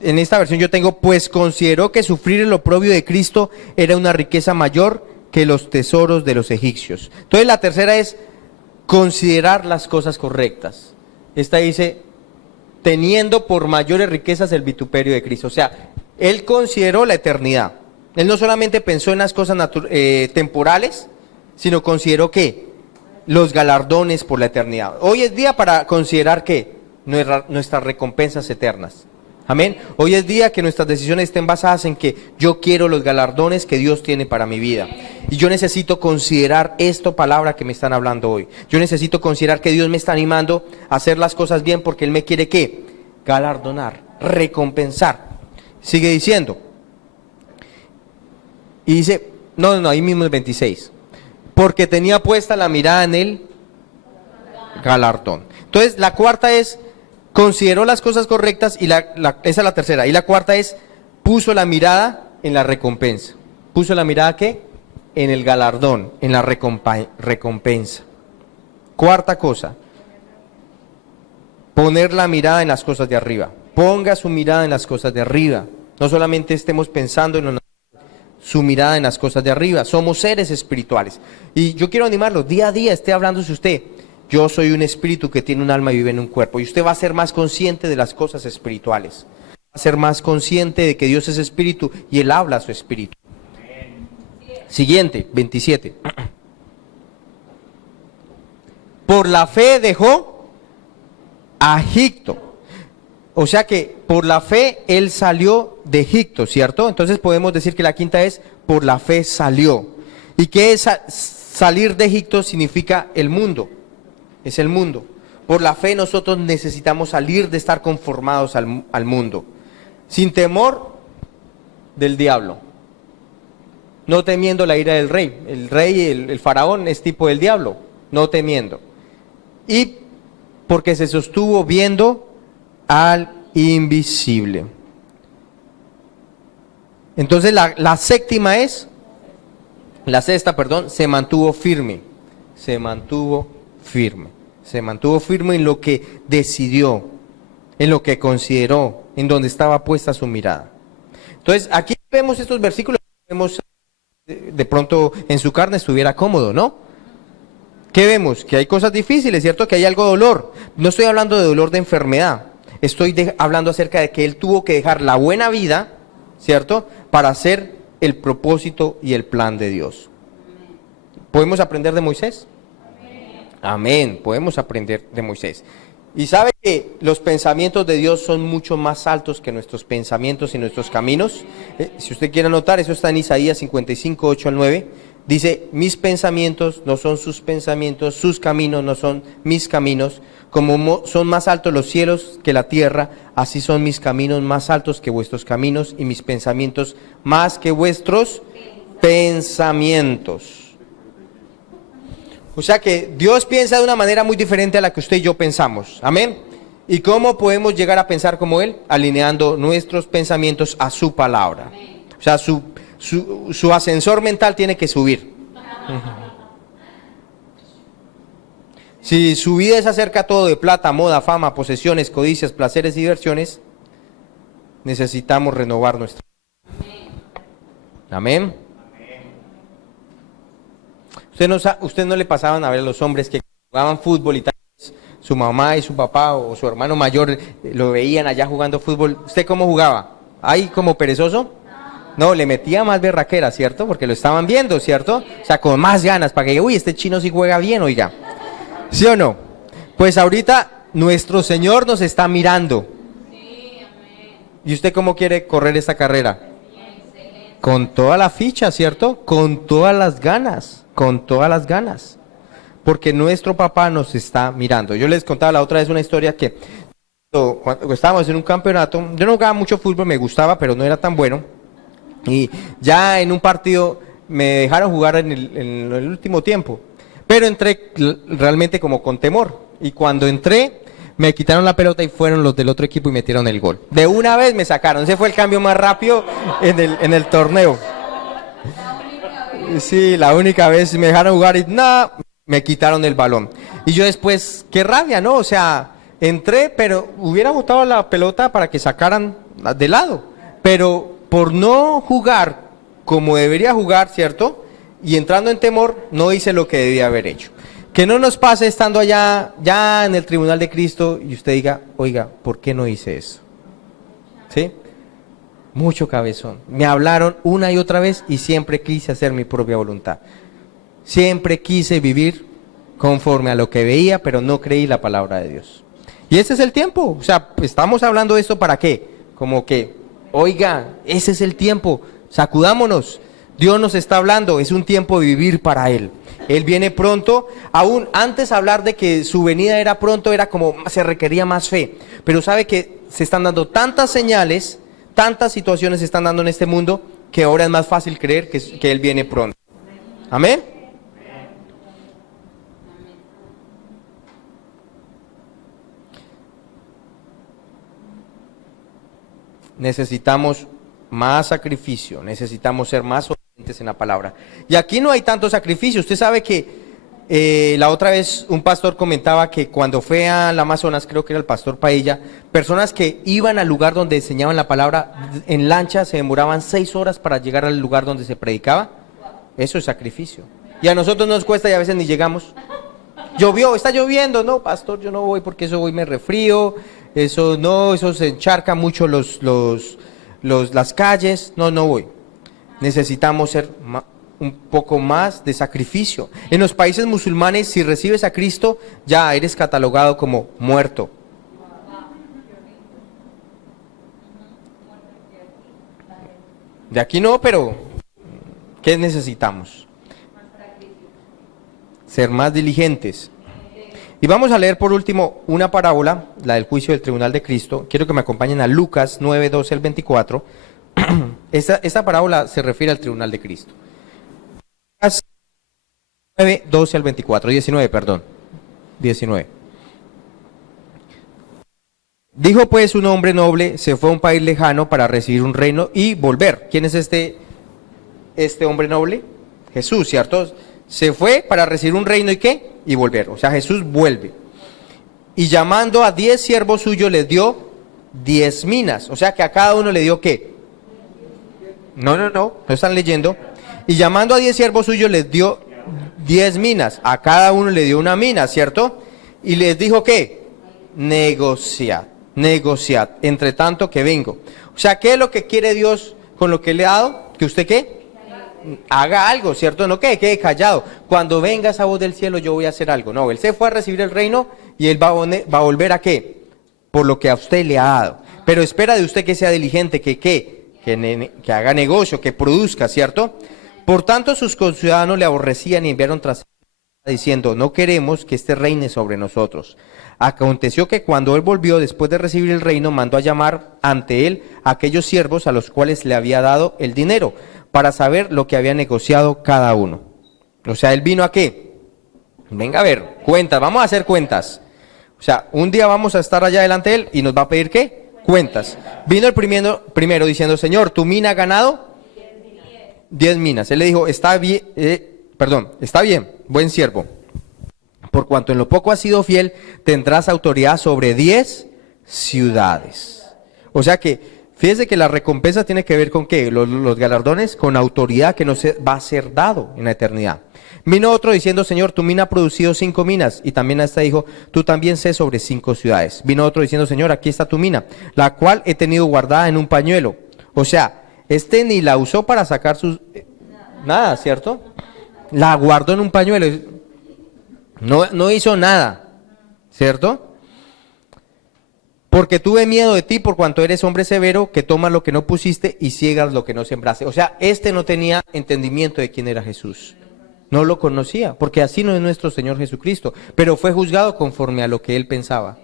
En esta versión yo tengo, pues consideró que sufrir el oprobio de Cristo era una riqueza mayor que los tesoros de los egipcios. Entonces la tercera es considerar las cosas correctas. Esta dice, teniendo por mayores riquezas el vituperio de Cristo. O sea, él consideró la eternidad. Él no solamente pensó en las cosas temporales, sino consideró que los galardones por la eternidad. Hoy es día para considerar que nuestras recompensas eternas. Amén. Hoy es día que nuestras decisiones estén basadas en que yo quiero los galardones que Dios tiene para mi vida. Y yo necesito considerar esta palabra que me están hablando hoy. Yo necesito considerar que Dios me está animando a hacer las cosas bien porque Él me quiere ¿qué? Galardonar, recompensar. Sigue diciendo. Y dice, no, ahí mismo es 26. Porque tenía puesta la mirada en el galardón. Entonces la cuarta es, consideró las cosas correctas y esa es la tercera. Y la cuarta es, puso la mirada en la recompensa. ¿Puso la mirada qué? En el galardón, en la recompensa. Cuarta cosa, poner la mirada en las cosas de arriba. Ponga su mirada en las cosas de arriba. No solamente estemos pensando en su mirada en las cosas de arriba. Somos seres espirituales. Y yo quiero animarlo, día a día esté hablándose usted. Yo soy un espíritu que tiene un alma y vive en un cuerpo. Y usted va a ser más consciente de las cosas espirituales. Va a ser más consciente de que Dios es espíritu y Él habla a su espíritu. Siguiente, 27. Por la fe dejó a Egipto. O sea que por la fe Él salió de Egipto, ¿cierto? Entonces podemos decir que la quinta es, por la fe salió. ¿Y qué es salir de Egipto? Significa el mundo. Es el mundo. Por la fe nosotros necesitamos salir de estar conformados al mundo. Sin temor del diablo. no temiendo la ira del rey. El rey, el faraón, es tipo del diablo, no temiendo. Y porque se sostuvo viendo al invisible. Entonces la sexta, se mantuvo firme. Se mantuvo firme en lo que decidió, en lo que consideró, en donde estaba puesta su mirada. Entonces, aquí vemos estos versículos, vemos de pronto en su carne estuviera cómodo, ¿no? ¿Qué vemos? Que hay cosas difíciles, ¿cierto? Que hay algo de dolor. No estoy hablando de dolor de enfermedad, estoy hablando acerca de que él tuvo que dejar la buena vida, ¿cierto? Para hacer el propósito y el plan de Dios. ¿Podemos aprender de Moisés? Amén, podemos aprender de Moisés. Y sabe que los pensamientos de Dios son mucho más altos que nuestros pensamientos y nuestros caminos. Si usted quiere anotar, eso está en Isaías 55, 8 al 9. Dice, mis pensamientos no son sus pensamientos, sus caminos no son mis caminos. Como son más altos los cielos que la tierra, así son mis caminos más altos que vuestros caminos y mis pensamientos más que vuestros pensamientos. O sea que Dios piensa de una manera muy diferente a la que usted y yo pensamos. Amén. ¿Y cómo podemos llegar a pensar como Él? Alineando nuestros pensamientos a su palabra. O sea, su ascensor mental tiene que subir. Si su vida es acerca todo de plata, moda, fama, posesiones, codicias, placeres y diversiones, necesitamos renovar nuestra vida. Amén. Usted no le pasaban a ver a los hombres que jugaban fútbol y tal, su mamá y su papá o su hermano mayor lo veían allá jugando fútbol. ¿Usted cómo jugaba? ¿Ahí como perezoso? No, le metía más berraquera, ¿cierto? Porque lo estaban viendo, ¿cierto? O sea, con más ganas, para que, uy, este chino sí juega bien, oiga. ¿Sí o no? Pues ahorita nuestro Señor nos está mirando. ¿Y usted cómo quiere correr esta carrera? Con toda la ficha, ¿cierto? Con todas las ganas, porque nuestro papá nos está mirando. Yo les contaba la otra vez una historia que cuando estábamos en un campeonato, yo no jugaba mucho fútbol, me gustaba, pero no era tan bueno. Y ya en un partido me dejaron jugar en el último tiempo, pero entré realmente como con temor. Y cuando entré, me quitaron la pelota y fueron los del otro equipo y metieron el gol. De una vez me sacaron. Ese fue el cambio más rápido en el torneo. Sí, la única vez me dejaron jugar y nada, me quitaron el balón. Y yo después, qué rabia, ¿no? O sea, entré, pero hubiera botado la pelota para que sacaran de lado. Pero por no jugar como debería jugar, ¿cierto? Y entrando en temor, no hice lo que debía haber hecho. Que no nos pase estando allá, ya en el tribunal de Cristo, y usted diga, oiga, ¿por qué no hice eso? ¿Sí? Mucho cabezón. Me hablaron una y otra vez y siempre quise hacer mi propia voluntad. Siempre quise vivir conforme a lo que veía, pero no creí la palabra de Dios. Y ese es el tiempo. O sea, estamos hablando de esto ¿para qué? Como que, oiga, ese es el tiempo. Sacudámonos. Dios nos está hablando, es un tiempo de vivir para Él. Él viene pronto. Aún antes hablar de que su venida era pronto, era como se requería más fe. Pero sabe que se están dando tantas señales, tantas situaciones se están dando en este mundo, que ahora es más fácil creer que Él viene pronto. Amén. Necesitamos más sacrificio, necesitamos ser más obedientes en la palabra. Y aquí no hay tanto sacrificio. Usted sabe que la otra vez un pastor comentaba que cuando fue al Amazonas, creo que era el pastor Paella, personas que iban al lugar donde enseñaban la palabra en lancha se demoraban 6 horas para llegar al lugar donde se predicaba. Eso es sacrificio. Y a nosotros nos cuesta y a veces ni llegamos. Llovió, está lloviendo, no, pastor, yo no voy porque eso hoy me resfrío, eso no, eso se encharca mucho las calles, no voy. Necesitamos ser un poco más de sacrificio. En los países musulmanes, si recibes a Cristo, ya eres catalogado como muerto. De aquí no, pero ¿qué necesitamos? Ser más diligentes. Y vamos a leer por último una parábola, la del juicio del tribunal de Cristo. Quiero que me acompañen a Lucas 9, 12 al 24. Esta parábola se refiere al tribunal de Cristo. 19, 12 al 24, 19, perdón, 19. Dijo pues un hombre noble, se fue a un país lejano para recibir un reino y volver. ¿Quién es este hombre noble? Jesús, ¿cierto? Se fue para recibir un reino y ¿qué? Y volver. O sea, Jesús vuelve. Y llamando a 10 siervos suyos les dio 10 minas. O sea que a cada uno le dio ¿qué? No están leyendo. Y llamando a 10 siervos suyos les dio 10 minas. A cada uno le dio una mina, ¿cierto? Y les dijo ¿qué? Negociad, entre tanto que vengo. O sea, ¿qué es lo que quiere Dios con lo que le ha dado? ¿Que usted qué? Haga algo, ¿cierto? No que quede callado. Cuando venga esa voz del cielo, yo voy a hacer algo. No, él se fue a recibir el reino y él va a volver ¿a qué? Por lo que a usted le ha dado. Pero espera de usted que sea diligente, que haga negocio, que produzca, ¿cierto? Por tanto, sus conciudadanos le aborrecían y enviaron tras él diciendo, no queremos que este reine sobre nosotros. Aconteció que cuando él volvió después de recibir el reino, mandó a llamar ante él a aquellos siervos a los cuales le había dado el dinero, para saber lo que había negociado cada uno. O sea, él vino ¿a qué? Venga a ver, cuentas, vamos a hacer cuentas. O sea, un día vamos a estar allá delante de él y nos va a pedir ¿qué? Cuentas. Vino el primero diciendo, Señor, ¿tu mina ha ganado? 10 minas. Él le dijo, está bien, buen siervo. Por cuanto en lo poco has sido fiel, tendrás autoridad sobre 10 ciudades. O sea que, fíjese que la recompensa tiene que ver con ¿qué? Los galardones, con autoridad que nos va a ser dado en la eternidad. Vino otro diciendo, Señor, tu mina ha producido 5 minas. Y también a esta dijo, tú también sé sobre 5 ciudades. Vino otro diciendo, Señor, aquí está tu mina, la cual he tenido guardada en un pañuelo. O sea, ni la usó para sacar sus... Nada, ¿cierto? La guardó en un pañuelo. No hizo nada, ¿cierto? Porque tuve miedo de ti por cuanto eres hombre severo, que tomas lo que no pusiste y ciegas lo que no sembraste. O sea, no tenía entendimiento de quién era Jesús. No lo conocía, porque así no es nuestro Señor Jesucristo. Pero fue juzgado conforme a lo que él pensaba.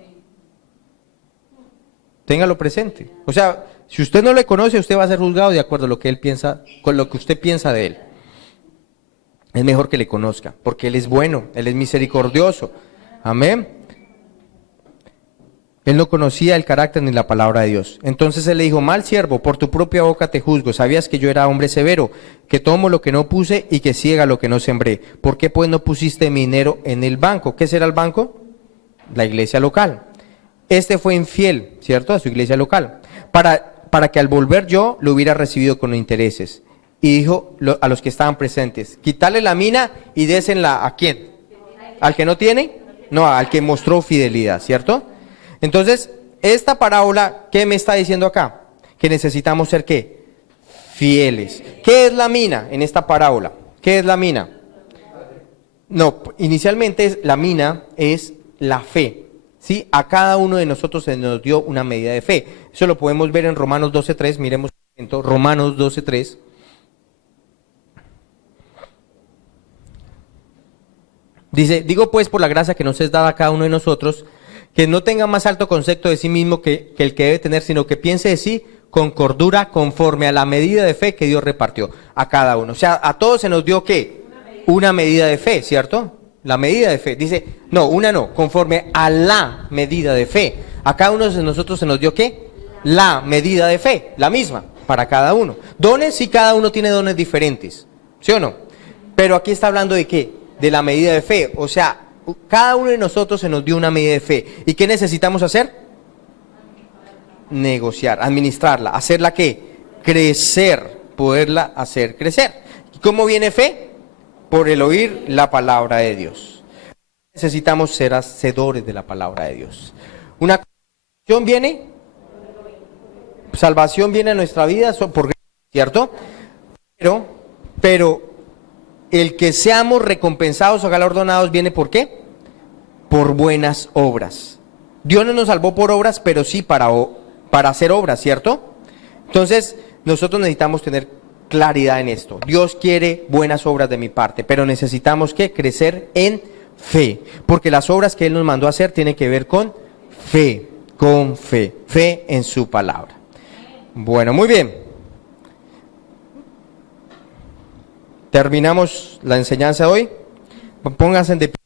Téngalo presente. O sea, si usted no le conoce, usted va a ser juzgado de acuerdo a lo que él piensa, con lo que usted piensa de él. Es mejor que le conozca, porque él es bueno, él es misericordioso. Amén. Él no conocía el carácter ni la palabra de Dios. Entonces él le dijo, mal siervo, por tu propia boca te juzgo. Sabías que yo era hombre severo, que tomo lo que no puse y que ciega lo que no sembré. ¿Por qué pues no pusiste mi dinero en el banco? ¿Qué será el banco? La iglesia local. Este fue infiel, ¿cierto? A su iglesia local. Para que al volver yo lo hubiera recibido con intereses. Y dijo a los que estaban presentes, quitarle la mina y désenla ¿a quién? ¿Al que no tiene? No, al que mostró fidelidad, ¿cierto? Entonces, esta parábola, ¿qué me está diciendo acá? Que necesitamos ser ¿qué? Fieles. ¿Qué es la mina en esta parábola? ¿Qué es la mina? No, inicialmente la mina es la fe. ¿Sí? A cada uno de nosotros se nos dio una medida de fe. Eso lo podemos ver en Romanos 12:3. Miremos un momento, Romanos 12:3. Dice, digo pues por la gracia que nos es dada a cada uno de nosotros, que no tenga más alto concepto de sí mismo que el que debe tener, sino que piense de sí con cordura conforme a la medida de fe que Dios repartió a cada uno. O sea, a todos se nos dio ¿qué? Una medida de fe, ¿cierto? La medida de fe. Dice, conforme a la medida de fe. A cada uno de nosotros se nos dio ¿qué? La medida de fe, la misma, para cada uno. Dones, sí, cada uno tiene dones diferentes, ¿sí o no? Pero aquí está hablando de ¿qué? De la medida de fe. O sea, cada uno de nosotros se nos dio una medida de fe. ¿Y qué necesitamos hacer? Negociar, administrarla, hacerla ¿qué? Crecer, poderla hacer crecer. ¿Y cómo viene fe? Por el oír la palabra de Dios. Necesitamos ser hacedores de la palabra de Dios. Una salvación viene a nuestra vida por gracia, ¿cierto? Pero el que seamos recompensados o galardonados viene ¿por qué? Por buenas obras. Dios no nos salvó por obras, pero sí para hacer obras, ¿cierto? Entonces, nosotros necesitamos tener claridad en esto. Dios quiere buenas obras de mi parte, pero necesitamos que crecer en fe, porque las obras que Él nos mandó a hacer tienen que ver con fe en su palabra. Bueno, muy bien. Terminamos la enseñanza de hoy. Pónganse de pie.